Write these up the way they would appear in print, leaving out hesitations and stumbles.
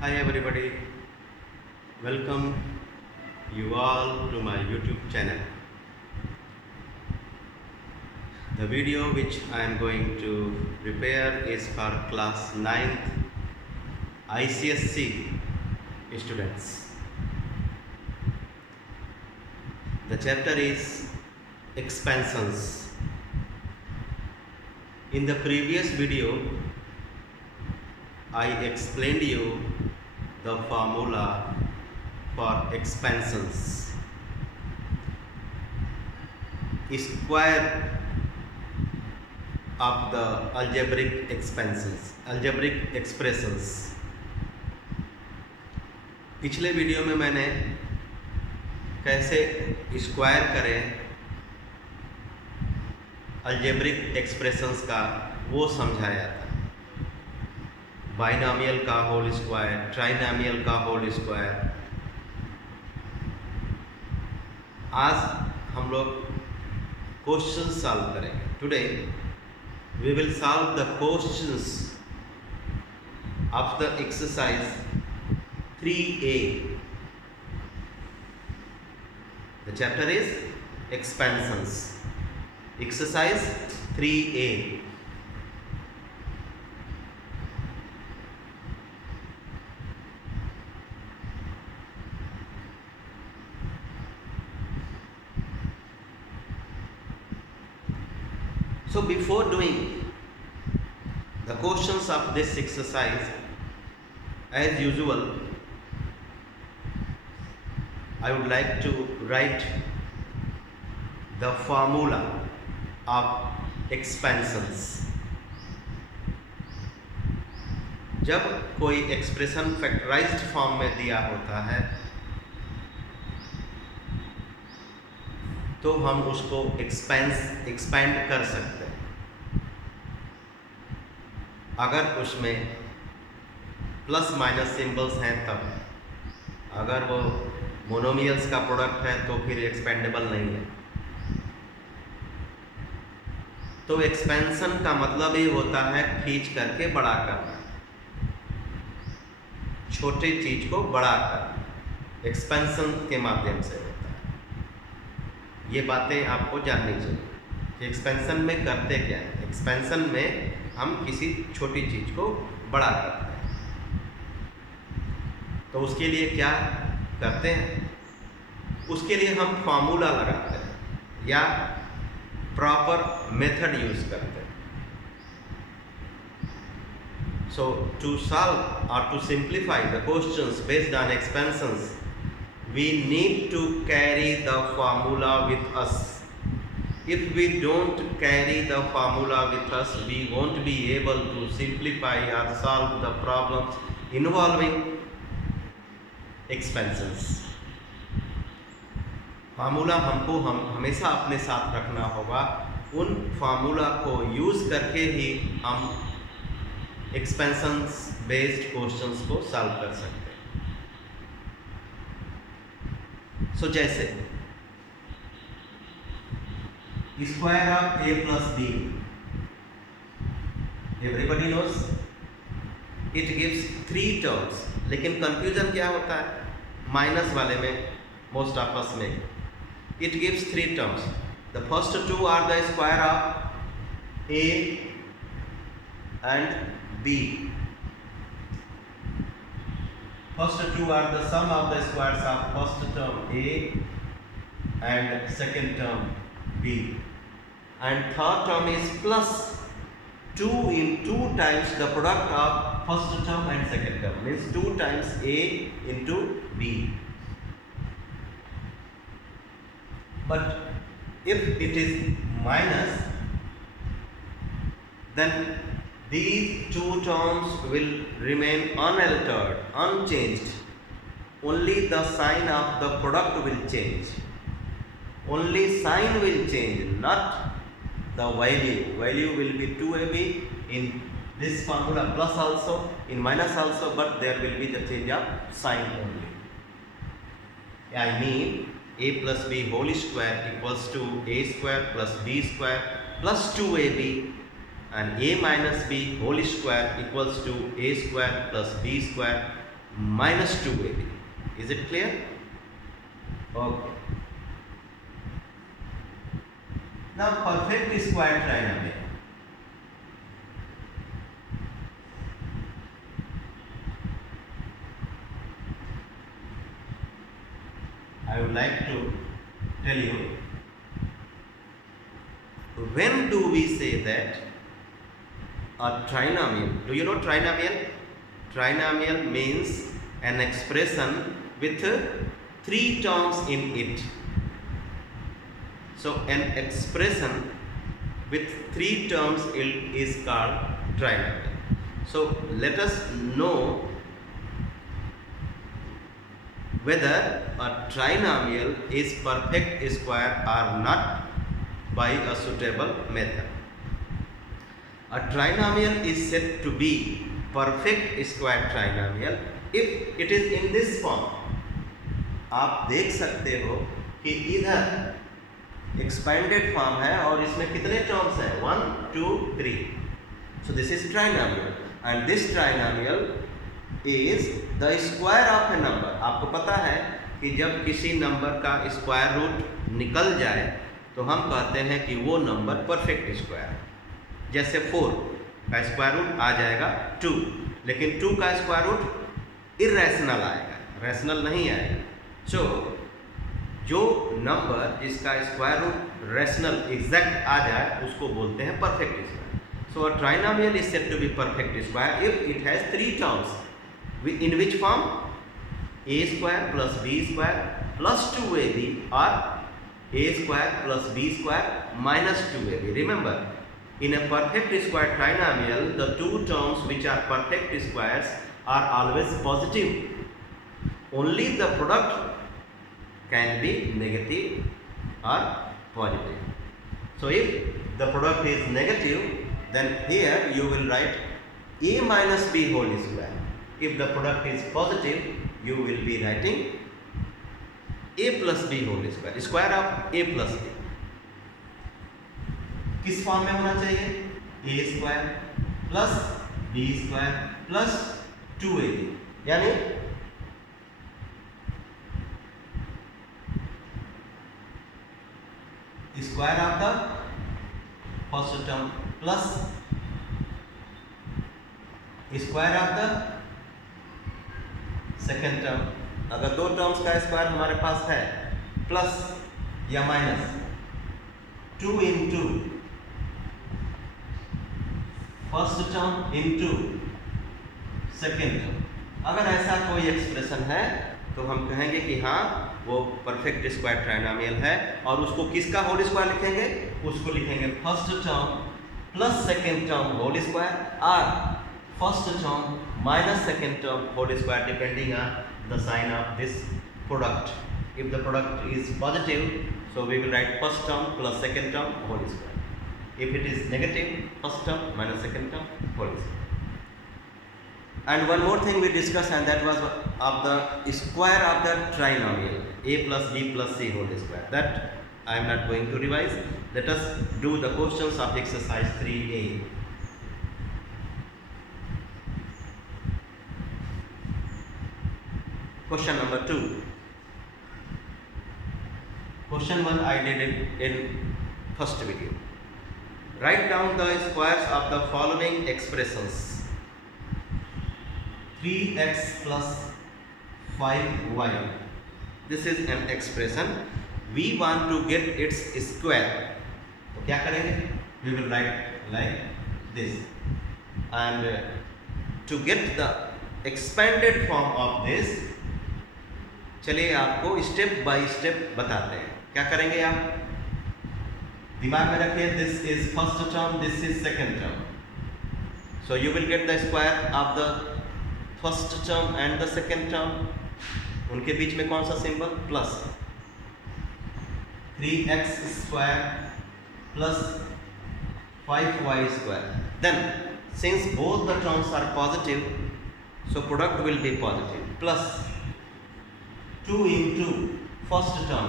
Hi everybody, welcome you all to my YouTube channel. The video which I am going to prepare is for class 9th ICSC students. The chapter is expansions. In the previous video, I explained you the formula for expansions. Square of the algebraic expressions. पिछले video में मैंने कैसे square करें algebraic expressions का वो समझाया था। Binomial का होल स्क्वायर, ट्राइनॉमियल का होल स्क्वायर। आज हम लोग क्वेश्चन सॉल्व करेंगे। Today we will solve the questions of the exercise 3a. The chapter is expansions. Exercise 3a. So before doing the questions of this exercise, as usual, I would like to write the formula of expansions. जब कोई expression factorised form में दिया होता है तो हम उसको expand कर सकते हैं। अगर उसमें प्लस माइनस सिंबल्स हैं तब, अगर वो मोनोमियल्स का प्रोडक्ट है तो फिर एक्सपेंडेबल नहीं है। तो एक्सपेंशन का मतलब ये होता है खींच करके बड़ा करना, छोटे चीज को बड़ा करना एक्सपेंशन के माध्यम से होता है। ये बातें आपको जाननी चाहिए कि एक्सपेंशन में करते क्या है। एक्सपेंशन में हम किसी छोटी चीज को बड़ा करते हैं। तो उसके लिए क्या करते हैं? उसके लिए हम फार्मूला लगाते हैं या प्रॉपर मेथड यूज करते हैं। So to solve or to simplify the questions based on expansions, we need to carry the formula with us. If we don't carry the formula with us, we won't be able to simplify or solve the problems involving expansions. Formula हमको हमेशा अपने साथ रखना होगा। उन formula को use करके ही हम एक्सपेंशंस बेस्ड क्वेश्चंस को सॉल्व कर सकते हैं। सो जैसे square of a plus b, everybody knows it gives 3 terms. लेकिन कंफ्यूजन क्या होता है माइनस वाले में, मोस्ट ऑफ अस में? It gives 3 terms. The first 2 are the square of a and b. First 2 are the sum of the squares of first term a and second term b, and third term is plus 2 in 2 times the product of first term and second term, means 2 times a into b. But if it is minus, then these 2 terms will remain unaltered, unchanged. Only the sign of the product will change. Only sign will change, not the value. Value will be 2ab in this formula, plus also, in minus also, but there will be the change of sign only. I mean a plus b whole square equals to a square plus b square plus 2ab, and a minus b whole square equals to a square plus b square minus 2ab. Is it clear? Okay. Now perfect square trinomial. I would like to tell you, when do we say that a trinomial? Do you know trinomial? Trinomial means an expression with three terms in it. So an expression with three terms is called trinomial. So let us know whether a trinomial is perfect square or not by a suitable method. A trinomial is said to be perfect square trinomial if it is in this form. आप देख सकते हो कि इधर expanded form है और इसमें कितने terms हैं? 1, 2, 3. So this is trinomial, and this trinomial is the square of a number. आपको पता है कि जब किसी नंबर का स्क्वायर रूट निकल जाए तो हम कहते हैं कि वो नंबर परफेक्ट स्क्वायर है. जैसे 4 का स्क्वायर रूट आ जाएगा 2, लेकिन 2 का स्क्वायर रूट इरेशनल आएगा, रैशनल नहीं आएगा. सो जो नंबर जिसका स्क्वायर रूट रैशनल एग्जैक्ट आ जाए उसको बोलते हैं perfect square. So a trinomial is said to be perfect square if it has three terms. In which form? A square plus B square plus 2ab, or A square plus B square minus 2ab. Remember, in a perfect square trinomial, the two terms which are perfect squares are always positive. Only the product can be negative or positive. So if the product is negative, then here you will write A minus B whole square. If the product is positive, you will be writing A plus B whole square, square of A plus B. किस form में होना चाहिए? A square plus B square plus 2ab, यानी square of the first term plus square of the second term. अगर दो terms का square हमारे पास है प्लस या minus 2 into first term into second term. अगर ऐसा कोई एक्सप्रेशन है तो हम कहेंगे कि हाँ वो परफेक्ट स्क्वायर ट्राइनोमियल है. और उसको किसका होल स्क्वायर लिखेंगे? उसको लिखेंगे first term plus second term whole square, और first term minus second term whole square, depending on the sign of this product. If the product is positive, so we will write first term plus second term whole square. If it is negative, first term minus second term whole square. And one more thing we discussed, and that was of the square of the trinomial A plus B plus C whole square. That I am not going to revise. Let us do the questions of exercise 3A. Question number 2. Question 1 I did it in first video. Write down the squares of the following expressions. 3x plus 5y. This is an expression. We want to get its square. तो क्या करेंगे? We will write like this. And to get the expanded form of this, चलिए आपको step by step बताते हैं. क्या करेंगे आप? दिमाग में रखिए, this is first term, this is second term. So you will get the square of the first term and the second term. उनके बीच में कौन सा symbol? Plus. 3x square plus 5y square. Then since both the terms are positive, so product will be positive. Plus 2 into first term,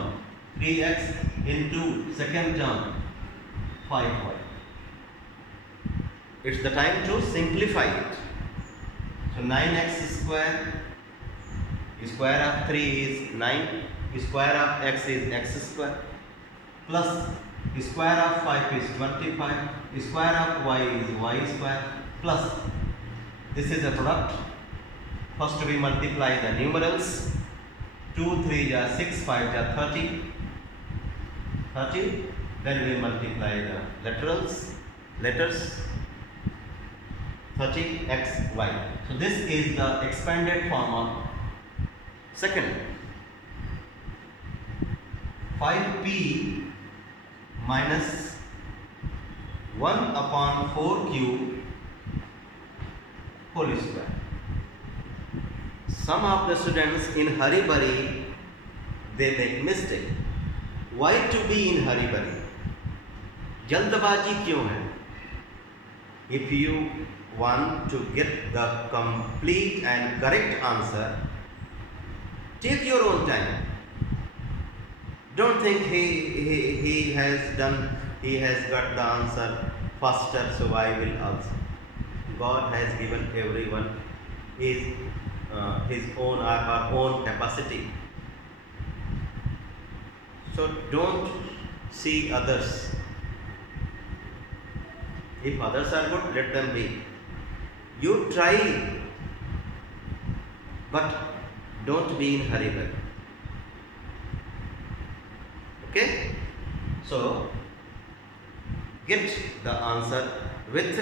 3x into second term, 5y. It's the time to simplify it. So 9x square Square of 3 is 9. Square of x is x square. Plus square of 5 is 25. Square of y is y square. Plus this is a product. First we multiply the numerals. 2 3 are 6, 5 are 30. 30. Then we multiply the letters 30 x y. So this is the expanded form of second. 5p minus 1 upon 4q whole square. Some of the students in hurry-burry, they make mistake. Why to be in hurry-burry? जल्दबाजी क्यों है? If you want to get the complete and correct answer, take your own time. Don't think he has got the answer faster, so I will also. God has given everyone his own or her own capacity. So don't see others. If others are good, let them be. You try, but don't be in hurry. Okay? So get the answer with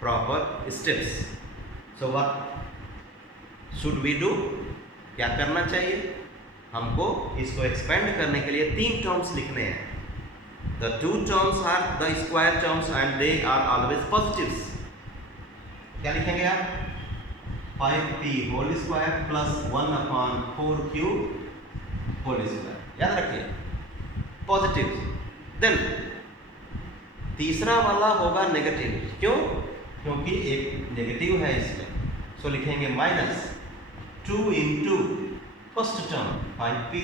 proper steps. So what should we do? क्या करना चाहिए? हमको इसको expand करने के लिए 3 terms लिखने हैं. The 2 terms are the square terms and they are always positives. क्या लिखेंगे आप? 5p whole square plus 1 upon 4q whole square. याद रखिए, पॉजिटिव. देन तीसरा वाला होगा नेगेटिव. क्यों? क्योंकि एक नेगेटिव है इसमें. सो लिखेंगे minus 2 into first term 5p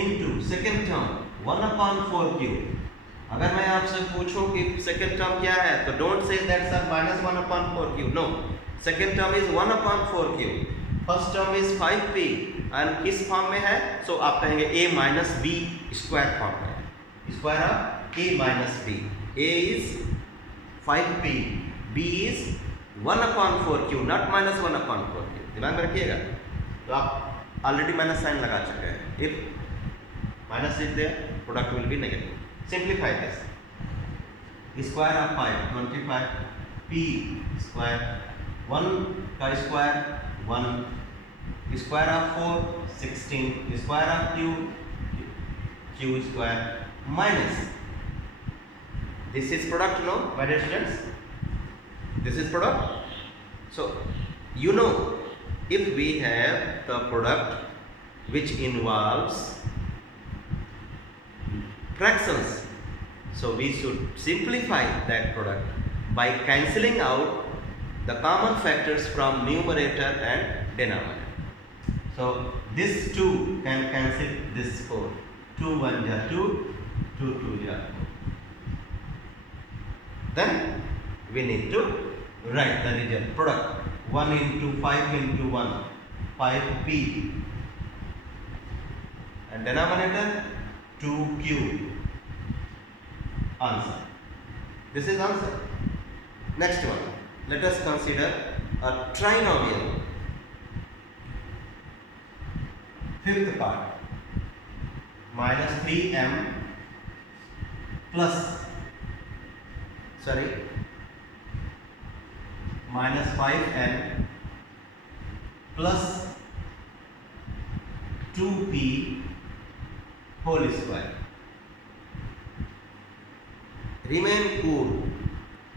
into second term 1 upon 4q. अगर मैं आपसे पूछूं कि सेकेंड टर्म क्या है, तो don't say that sir minus 1 upon 4q. No, second term is 1 upon 4q. First term is 5p and किस फॉर्म में है? सो आप कहेंगे a minus b square form में. Square of a minus b. a is 5p, b is 1 upon 4q, not minus 1 upon 4q. दिमाग में रखिएगा. तो आप ऑलरेडी माइनस साइन लगा चुके हैं. If minus is there, product will be negative. Simplify this. Square of 5 25, p square 1 का square 1, square of 4 16, square of q square minus. This is product, no, my dear students? This is product. So you know, if we have the product which involves fractions, so we should simplify that product by cancelling out the common factors from numerator and denominator. So this 2 can cancel this 4. 2 1 ja 2, 2 2 ja 4. Then we need to write the result. Product 1 into 5 into 1, 5p, and denominator 2q. Answer. This is answer. Next one. Let us consider a trinomial. Fifth part. Minus 3m plus, minus 5n plus 2p whole square. Remain cool,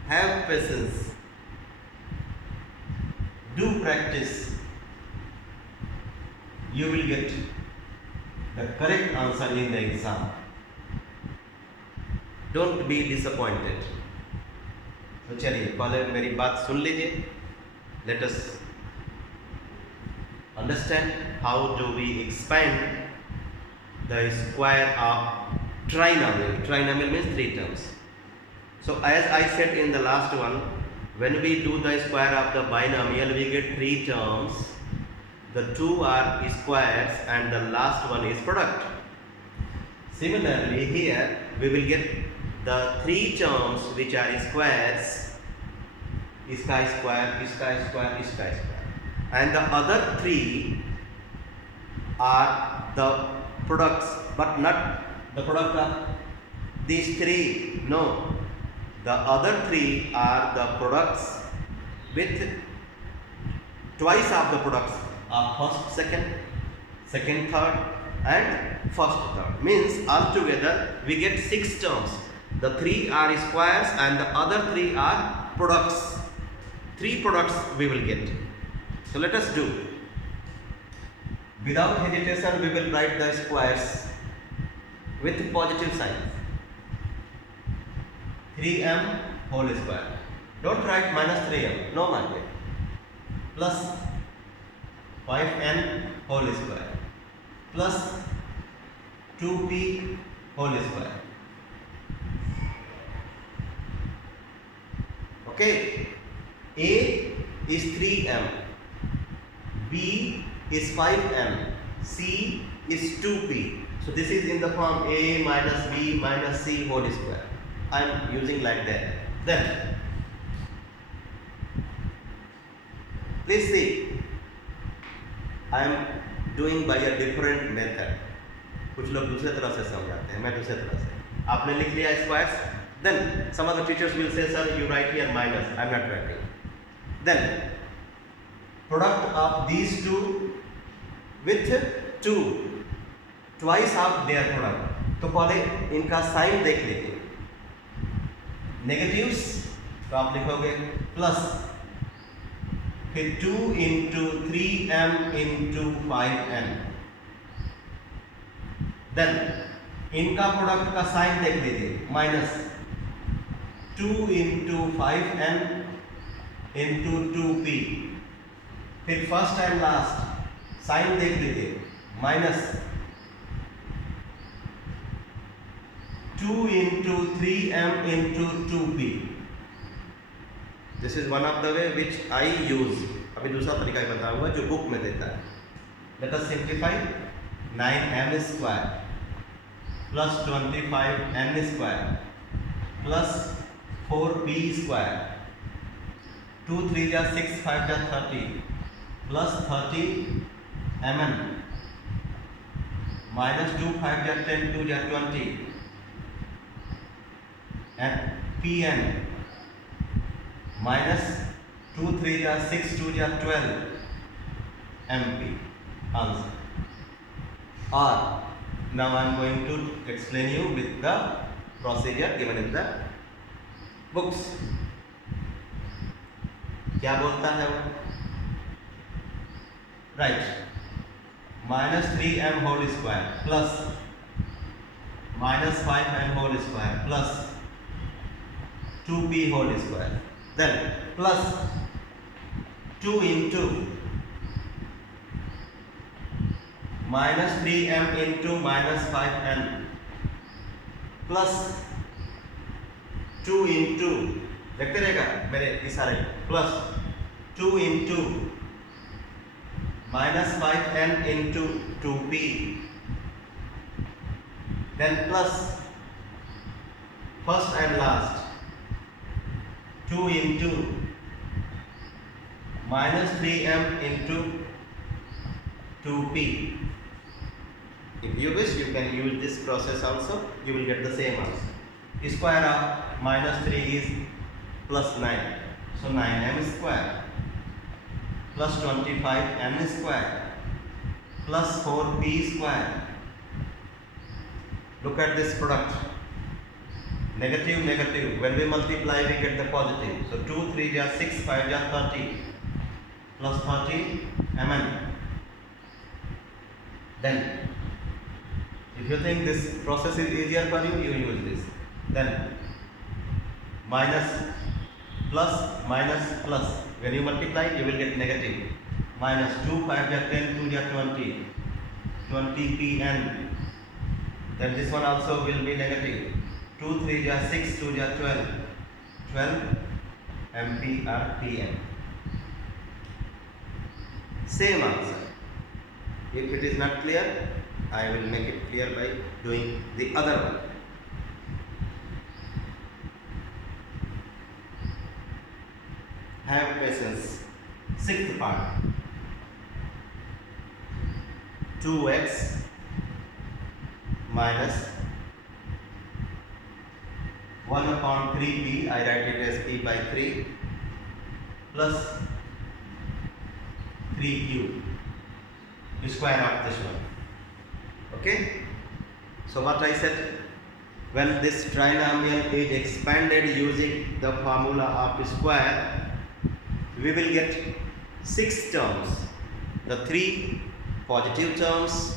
have patience, do practice. You will get the correct answer in the exam. Don't be disappointed. तो चलिए पहले मेरी बात सुन लीजिए. Let us understand how do we expand the square of trinomial. Trinomial means 3 terms. So as I said in the last one, when we do the square of the binomial, we get 3 terms. the two are squares and the last one is product. Similarly, here we will get the three terms which are squares, sky square, sky square, sky square, and the other three are the products, but not the product of these three. No, the other three are the products with twice of the products of first, second, second, third, and first, third. Means altogether we get 6 terms. The 3 are squares and the other 3 are products. 3 products we will get. So let us do. Without hesitation we will write the squares with positive sign. 3m whole square. Don't write minus 3m. No matter. Plus 5n whole square. Plus 2p whole square. Okay. A is 3m. B is 5m. C is 2p. So this is in the form A minus B minus C whole square. I am using like that. Then please see, I am doing by a different method. कुछ लोग दूसरे तरह से समझाते हैं, मैं दूसरे तरह से. आपने लिख लिया squares. Then some of the teachers will say, sir, you write here minus. I am not writing. Then product of these two with 2 twice of their product. तो पहले इनका साइन देख लेते हैं. नेगेटिव्स तो आप लिखोगे प्लस, फिर 2 into 3m into 5n. Then इनका प्रोडक्ट का साइन देख लीजिए, minus 2 into 5n into 2p. फिर फर्स्ट एंड लास्ट साइन देख लीजिए, minus 2 into 3m into 2p. This is one of the way which I use. अभी दूसरा तरीका ही बताऊंगा जो बुक में देता है. Let us simplify. 9m square plus 25n square plus 4p square. 2 3 जा 6 5 जा 30 plus 30mn minus 2 5 जा 10 2 जा 20 and pn minus 2 3 जा 6 2 जा 12 mp. Answer. Or now I am going to explain you with the procedure given in the books. क्या बोलता है वो? Right. Minus 3m whole square plus minus 5m whole square plus 2p whole square. Then plus 2 into minus 3m into minus 5n plus 2 into, देखते रहेगा मेरे इशारे, plus 2 into minus 5n into 2p. Then plus first and last 2 into minus 3m into 2p. If you wish, you can use this process also. You will get the same answer. Square of minus 3 is plus 9. So 9m square plus 25n square plus 4p square. Look at this product. Negative, negative. When we multiply, we get the positive. So 2 3 ja 6 5 ja 30 plus 30 mn. Then if you think this process is easier for you, you use this. Then minus plus minus plus. When you multiply, you will get negative. Minus 2 5 ja 10 2 ja 20 20pn. Then this one also will be negative. 2 3 ja 6 2 ja 12 12 mpr pm. Same answer. If it is not clear, I will make it clear by doing the other one. Have patience. Sixth part. 2x minus 1 upon 3p, I write it as p by 3, plus 3q, square of this one. Okay? So what I said, when this trinomial is expanded using the formula of square, we will get 6 terms. The 3 positive terms,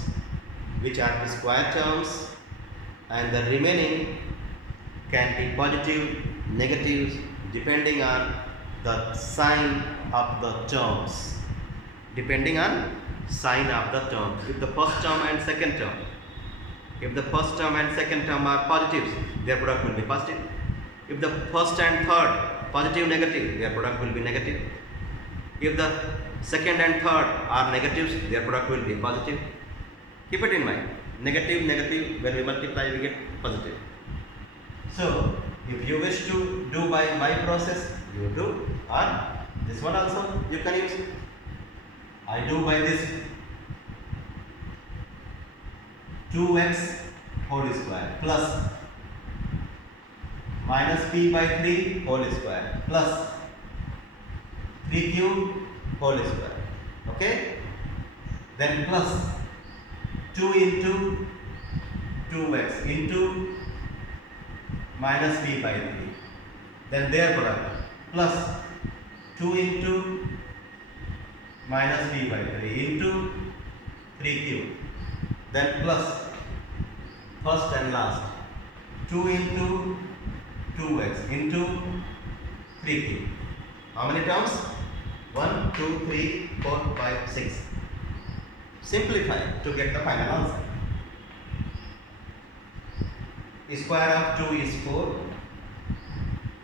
which are the square terms, and the remaining can be positive, negatives, depending on the sign of the terms. Depending on sign of the term. If the first term and second term, if the first term and second term are positives, their product will be positive. If the first and third positive, negative, their product will be negative. If the second and third are negatives, their product will be positive. Keep it in mind. Negative, negative, when we multiply, we get positive. So, if you wish to do by my process, you do, or this one also you can use. I do by this 2x whole square plus minus p by 3 whole square plus 3q whole square. Okay? Then plus 2 into 2x into minus p by 3. Then their product plus 2 into minus p by 3 into 3q. Then plus first and last 2 into 2x into 3q. How many terms? 1, 2, 3, 4, 5, 6. Simplify to get the final answer. Square of 2 is 4.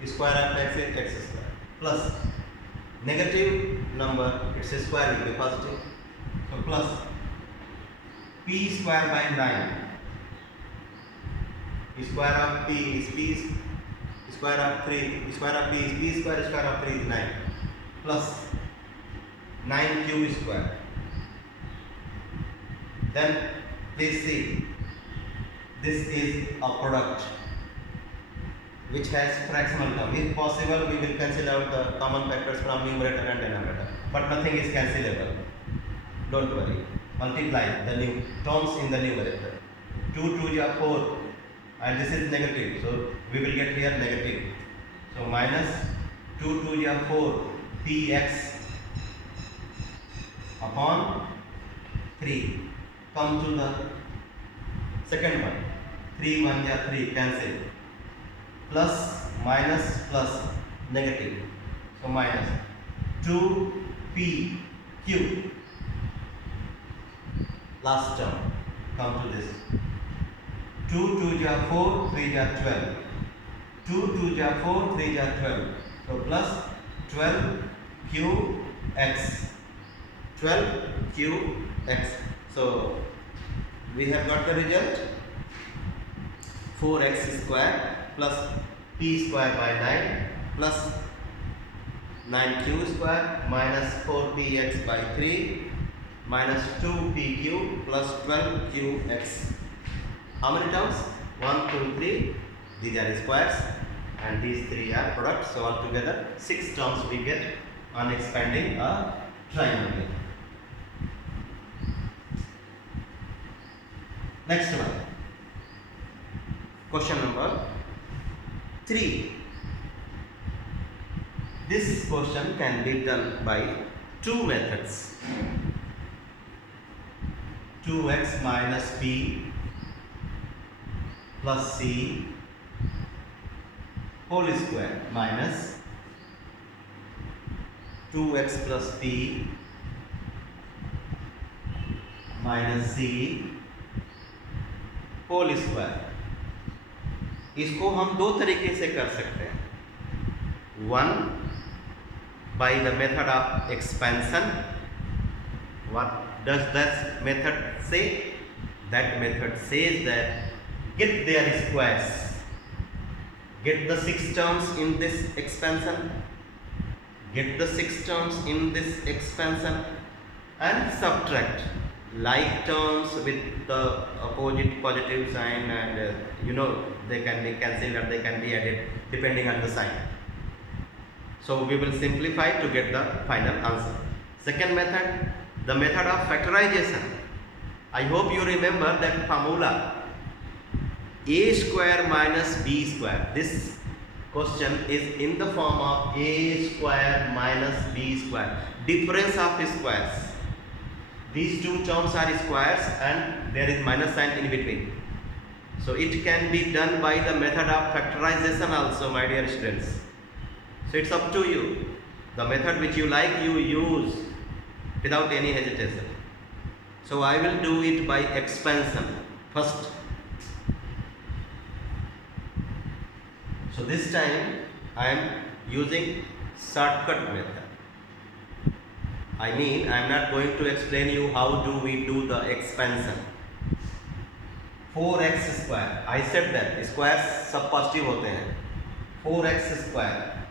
Square of x is x square. Plus negative number, its square will be positive. So plus p square by 9. Square of p is p, square of 3, square of p is p square, square of 3 is 9. Plus 9q square. Then please see, this is a product which has fractional term. If possible, we will cancel out the common factors from numerator and denominator, but nothing is cancelable. Don't worry. Multiply the new terms in the numerator. 2 2 is 4, and this is negative, so we will get here negative. So minus 2 2 is 4 px upon 3. Come to the second one. 3 1 is 3, cancel. Plus minus plus negative. So minus 2p q. Last term. Come to this. 2 2 is 4, 3 is 12. 2 2 is 4, 3 is 12. So plus 12qx. 12qx. So we have got the result. 4x square plus p square by 9 plus 9q square minus 4px by 3 minus 2pq plus 12qx. How many terms? 1, 2, 3. These are squares and these 3 are products. So altogether 6 terms we get on expanding a trinomial. Next one. Question number 3. This question can be done by 2 methods. 2x minus p plus c whole square minus 2x plus p minus c whole square. इसको हम 2 तरीके से कर सकते हैं. 1 by the method of expansion, What does that method say? That method says that get their squares. Get the 6 terms in this expansion. Get the 6 terms in this expansion and subtract like terms with the opposite positive sign, and they can be cancelled or they can be added depending on the sign. So we will simplify to get the final answer. Second method, the method of factorization. I hope you remember that formula a square minus b square. This question is in the form of a square minus b square. Difference of squares. These two terms are squares and there is minus sign in between. So it can be done by the method of factorization also, my dear students. So it's up to you. The method which you like, you use without any hesitation. So I will do it by expansion first. So this time I am using shortcut method. I mean, I am not going to explain you how do we do the expansion. 4x square. I said that squares सब positive होते हैं. 4x square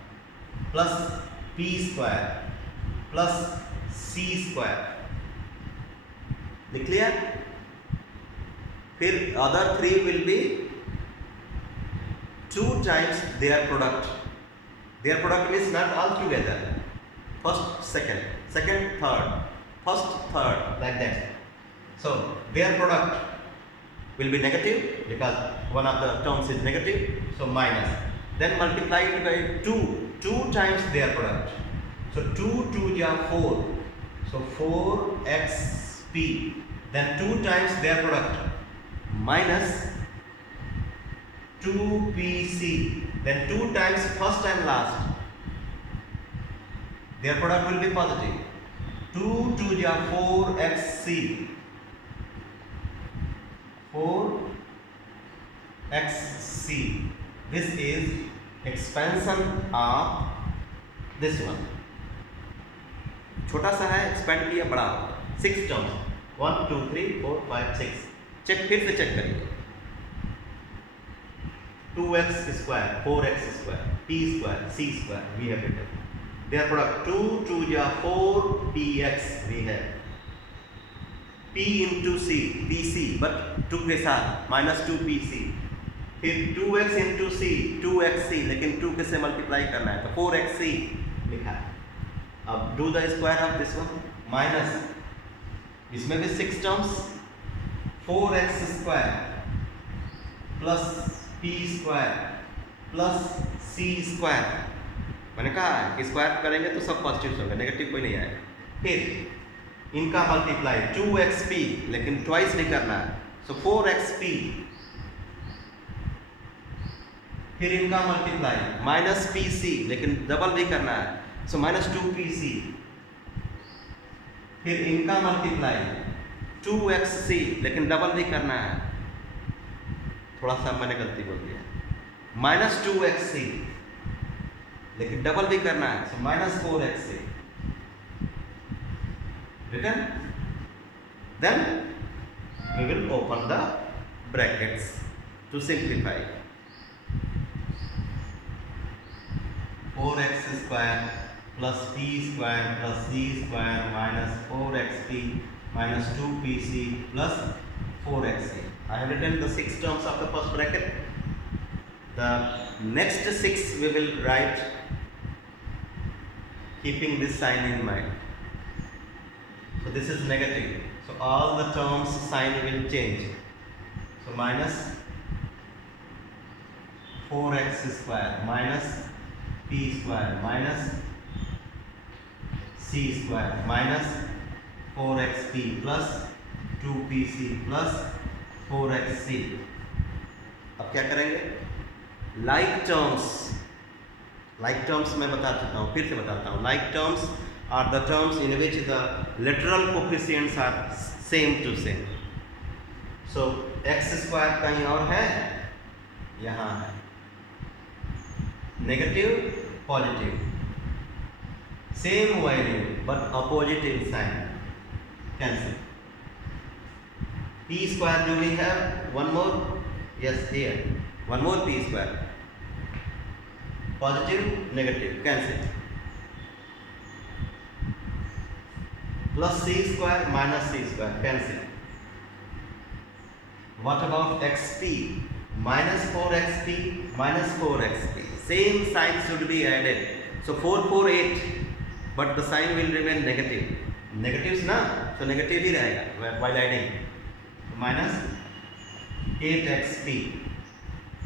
plus p square plus c square. Clear? फिर other 3 will be 2 times their product. Their product means not all together. First, second, third, first, third, like that. So their product will be negative because one of the terms is negative. So minus. Then multiply it by 2 times their product. So 2 2 are 4. So 4xp. Then 2 times their product minus 2pc. Then 2 times first and last. Their product will be positive. 2 2 are 4xc. 4xc. This is expansion of this one. छोटा सा है, expand किया बड़ा होगा. 6 terms 1 2 3 4 5 6. Check फिर से check करिए. 2x square, 4x square, p square, c square we have written. Their product 2 2 are 4px we have. p into c, pc, but 2 के साथ minus 2pc. फिर 2x into c, 2xc, लेकिन 2 के से multiply करना है तो 4xc लिखा है. अब do the square of this one. Minus इसमें भी 6 terms. 4x square plus p square plus c square. मैंने कहा कि स्क्वायर करेंगे तो सब पॉजिटिव होंगे, नेगेटिव कोई नहीं आएगा. फिर इनका मल्टीप्लाई 2xp, लेकिन ट्वाइस नहीं करना है. सो 4xp. फिर इनका मल्टीप्लाई माइनस pc, लेकिन डबल भी करना है. So minus 2pc. फिर इनका मल्टीप्लाई 2xc, लेकिन डबल भी करना है. थोड़ा सा मैंने गलती बोल दिया. माइनस 2xc, लेकिन डबल भी करना है. So minus 4xc. Written? Then we will open the brackets to simplify. 4x square plus p square plus c square minus 4xp minus 2pc plus 4xc. I have written the 6 terms of the first bracket. The next 6 we will write keeping this sign in mind. So this is negative. So all the terms sign will change. So minus 4x square minus p square minus c square minus 4xp plus 2pc plus 4xc. अब क्या करेंगे? Like terms मैं बता चुका हूँ, फिर से बताता हूँ. Like terms are the terms in which the lateral coefficients are same to same. So x square कहीं और है, यहाँ है. Negative, positive, same value but opposite in sign. cancel. P square, do we have one more? Yes, here. One more P square. Positive, negative, cancel. Plus C square minus C square, cancel. What about xp? Minus 4xp minus 4xp. Same sign should be added. So 4, 4, 8. But the sign will remain negative. Negatives na? So negative ही रहेगा while adding. Minus 8xp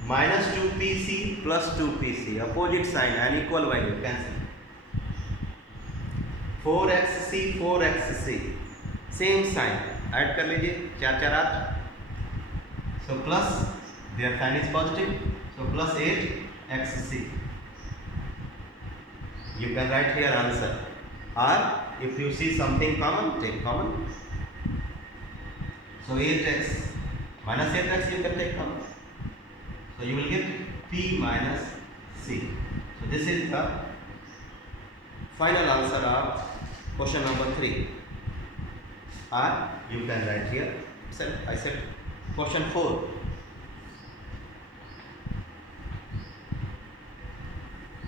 minus 2pc plus 2pc. Opposite sign, unequal value, cancel. 4xc 4xc. Same sign. Add कर लीजिए 4, 4, 8. So plus, their sign is positive, so plus 8xc. You can write here answer, or if you see something common, take common. So 8x minus 8x you can take common. So you will get P minus C. So this is the final answer of question number 3. Or you can write here, I said question 4.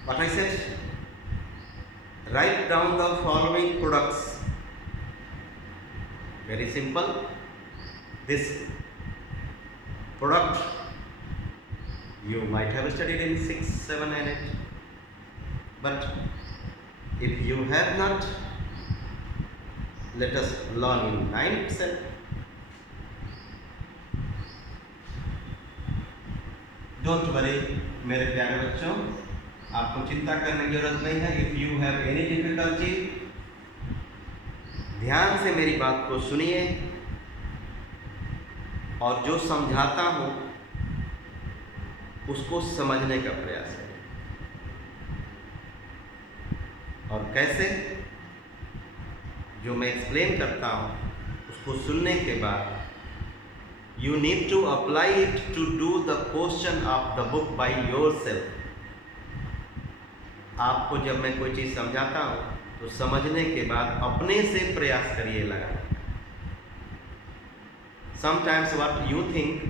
What I said? Write down the following products. Very simple. This product you might have studied in 6, 7 and 8. But if you have not, let us learn in 9%. Don't worry मेरे प्यारे बच्चों, आपको चिंता करने की जरूरत नहीं है. If you have any difficulty, ध्यान से मेरी बात को सुनिए और जो समझाता हूं उसको समझने का प्रयास करें. और कैसे? जो मैं एक्सप्लेन करता हूं उसको सुनने के बाद you need to apply it to do the question of the book by yourself. आपको जब मैं कोई चीज़ समझाता हूँ तो समझने के बाद अपने से प्रयास करिए लगाने. Sometimes what you think,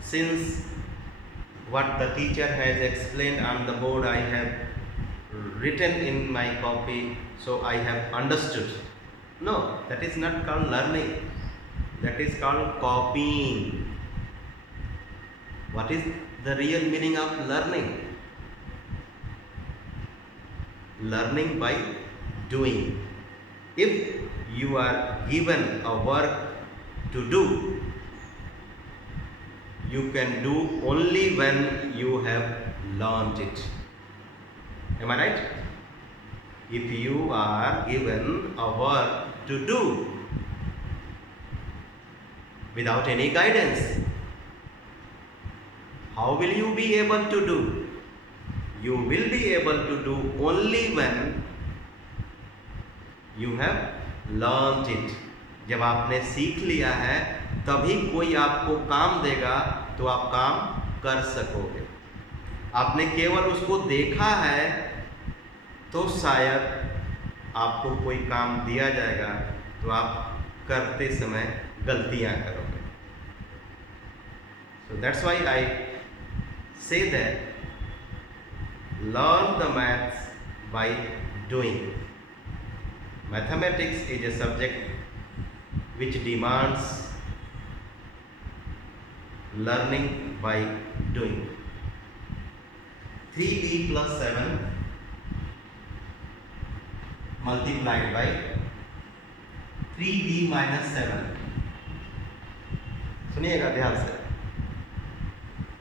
since what the teacher has explained on the board I have written in my copy, so I have understood. No, that is not called learning. That is called copying. What is the real meaning of learning? Learning by doing. If you are given a work to do, you can do only when you have learned it. Am I right? If you are given a work to do without any guidance, how will you be able to do? You will be able to do only when you have learned it. जब आपने सीख लिया है तभी कोई आपको काम देगा तो आप काम कर सकोगे. आपने केवल उसको देखा है तो शायद आपको कोई काम दिया जाएगा तो आप करते समय गलतियां करोगे. So that's why I say that learn the maths by doing. Mathematics is a subject which demands learning by doing. 3b plus 7 multiplied by 3b minus 7. सुनिएगा ध्यान से.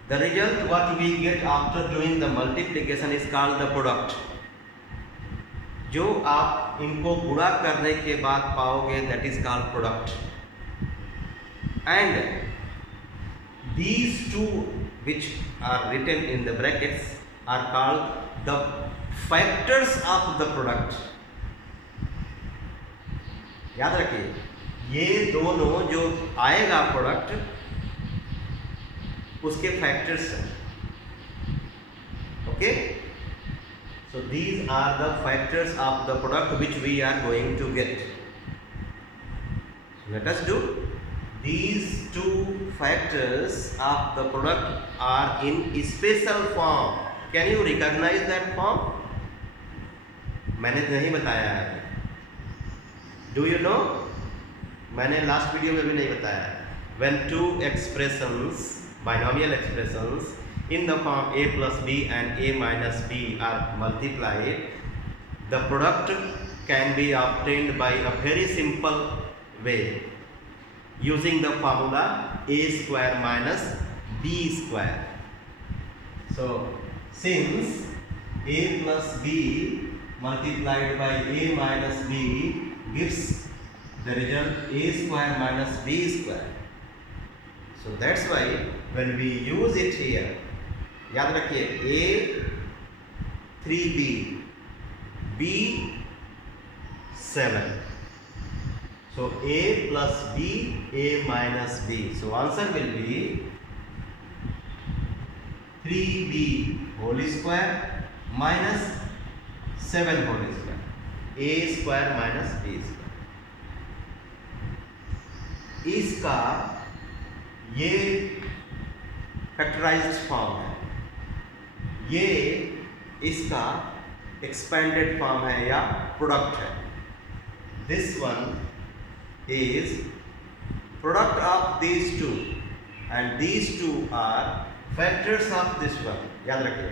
The result what we get after doing the multiplication is called the product. जो आप इनको गुणा करने के बाद पाओगे that is called product. And these two which are written in the brackets are called the factors of the product. याद रखिए, ये दोनों जो आएगा प्रोडक्ट उसके फैक्टर्स हैं. Okay, so these are the factors of the product which we are going to get. Let us do. These two factors of the product are in special form. Can you recognize that form? मैंने नहीं बताया है. Do you know? मैंने last video में भी नहीं बताया. When two expressions, binomial expressions in the form a plus b and a minus b are multiplied, the product can be obtained by a very simple way, using the formula a square minus b square. So since a plus b multiplied by a minus b gives the result a square minus b square. So that's why when we use it here, याद रखिए a 3b, b 7. So a plus b, a minus b. So answer will be 3b whole square minus 7 whole square. A square minus b square. इसका ये factorised form है, ये इसका expanded form है या product है. This one is product of these two and these two are factors of this one. याद रखिए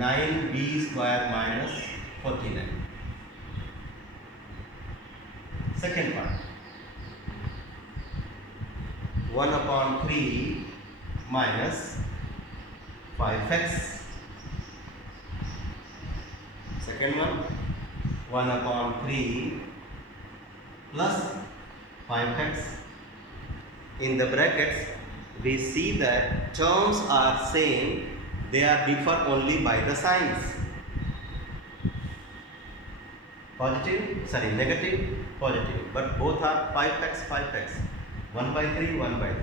9b square minus 49. Second part, 1 upon 3 minus 5x. Second one, 1 upon 3 plus 5x. In the brackets, we see that terms are same, they are differ only by the signs. Negative, positive, but both are 5x, 5x, 1 by 3, 1 by 3.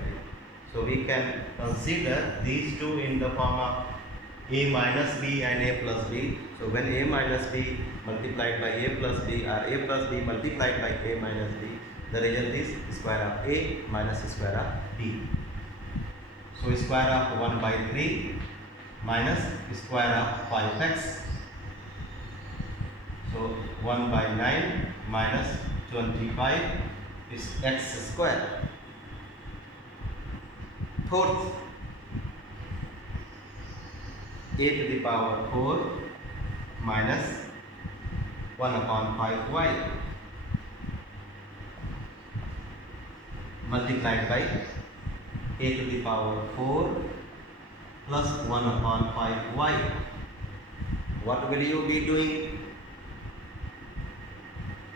So we can consider these two in the form of a minus b and a plus b. So when a minus b multiplied by a plus b or a plus b multiplied by a minus b, the result is square of a minus square of b. So square of 1 by 3 minus square of 5x. So 1 by 9 minus 25 is x square. Fourth, a to the power 4 minus 1 upon 5y multiplied by a to the power 4 plus 1 upon 5y. What will you be doing?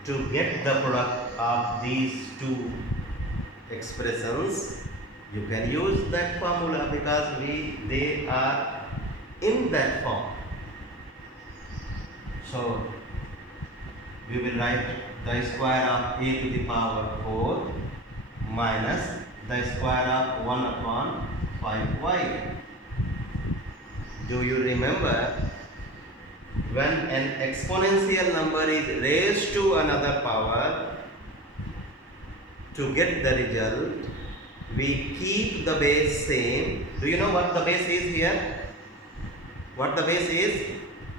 To get the product of these two expressions, you can use that formula because they are in that form. So we will write the square of a to the power 4 minus the square of 1 upon 5y. Do you remember, when an exponential number is raised to another power, to get the result, we keep the base same. Do you know what the base is here? What the base is?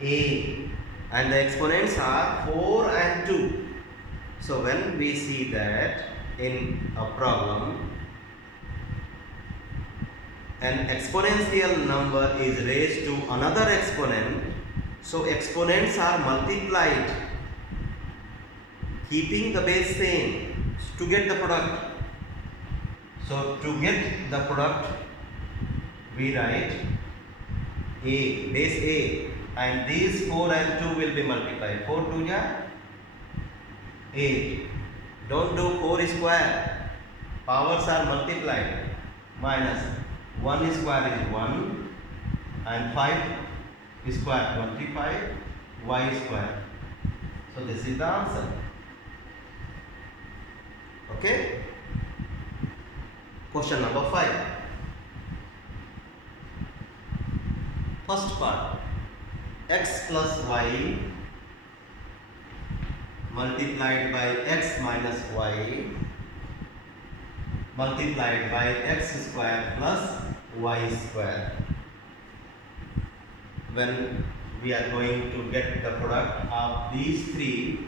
A. And the exponents are 4 and 2. So when we see that in a problem, an exponential number is raised to another exponent, so exponents are multiplied, keeping the base same to get the product. So to get the product, we write a, base a, and these 4 and 2 will be multiplied. 4 2 ja 8. Don't do 4 square. Powers are multiplied. Minus 1 square is 1 and 5 square 25 y square. So this is the answer. Okay. Question number 5. First part, x plus y multiplied by x minus y multiplied by x square plus y square. When we are going to get the product of these three,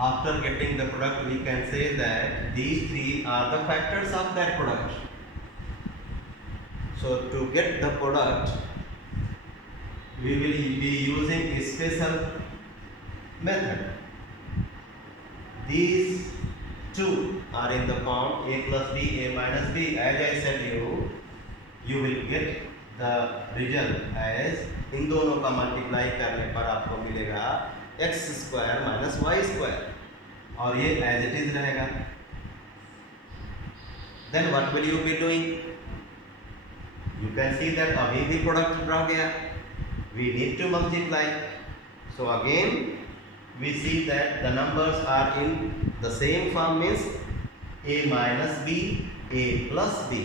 after getting the product we can say that these three are the factors of that product. So to get the product we will be using a special method. These two are in the form a plus b, a minus b. As I said you will get the result as इन दोनों का multiply करने पर आपको मिलेगा x square minus Y square और ये as it is रहेगा. Then what will you be doing? You can see that अभी भी प्रोडक्ट रह गया. We need to multiply. So again we see that the numbers are in the same form, means a minus b, a plus b.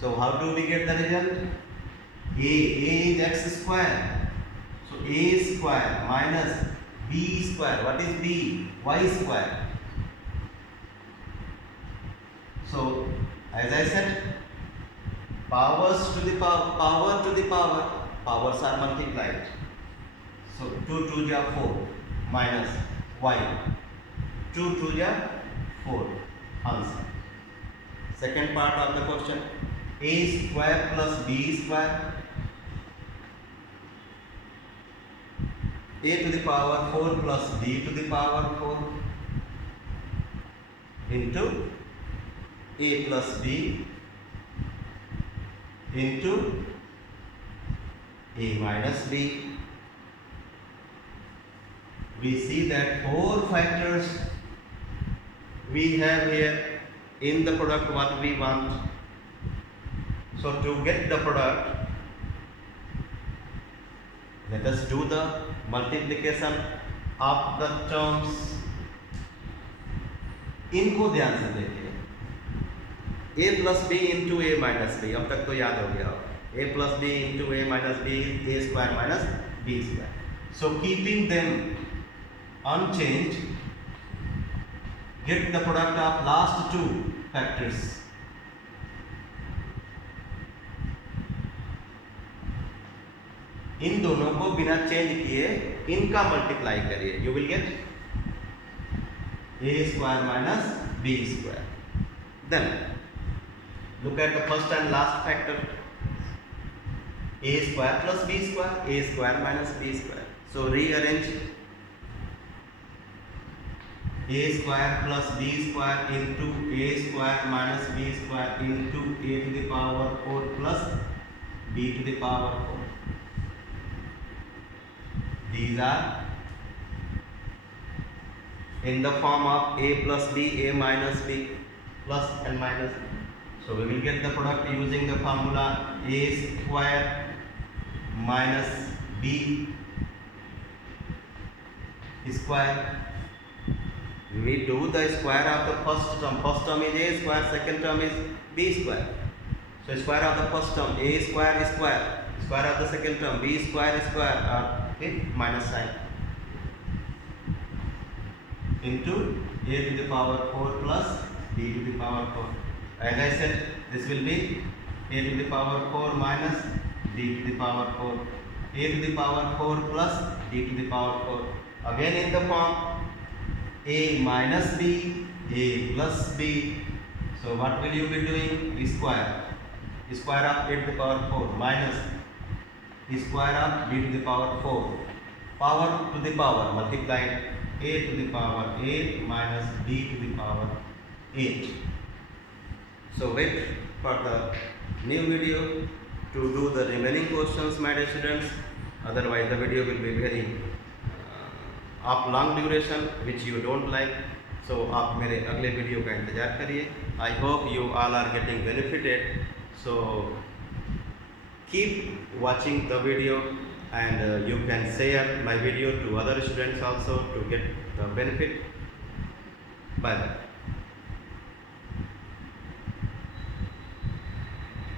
So how do we get the result? A is x square. So a square minus b square. What is b? Y square. So as I said, powers to the power to the power. Powers are multiplied. So 2 2 ja 4 minus y. 2 2 ja 4. Answer. Second part of the question. A square plus b square. A to the power 4 plus b to the power 4 into a plus b into a minus b. We see that four factors we have here in the product what we want. So to get the product, let us do the multiplication of the terms. इनको ध्यान से देखिए. a plus b into a minus b, अब तक तो याद हो गया. a plus b into a minus b is a square minus b square. So keeping them unchanged, get the product of last two factors. इन दोनों को बिना change किए इनका मल्टीप्लाई करिए. You will gate a square minus b square. Then look at the first and last factor. A square plus b square, a square minus b square. So rearrange a square plus b square into a square minus b square into a to the power 4 plus b to the power 4. These are in the form of a plus b, a minus b, plus and minus. So we will get the product using the formula a square minus b square. We do the square of the first term. First term is a square, second term is b square. So square of the first term a square is square, square of the second term b square is square, or minus sign, into a to the power 4 plus b to the power 4. As I said, this will be a to the power 4 minus b to the power 4, a to the power 4 plus b to the power 4. Again in the form a minus b, a plus b. So what will you be doing? Square. Square of a to the power 4 minus square of b to the power 4. Power to the power multiplied a to the power 8 minus b to the power 8. So wait for the new video to do the remaining questions, my dear students. Otherwise the video will be very of long duration which you don't like. So आप मेरे अगले video का इंतजार करिए. I hope you all are getting benefited. So keep watching the video and you can share my video to other students also to get the benefit. Bye.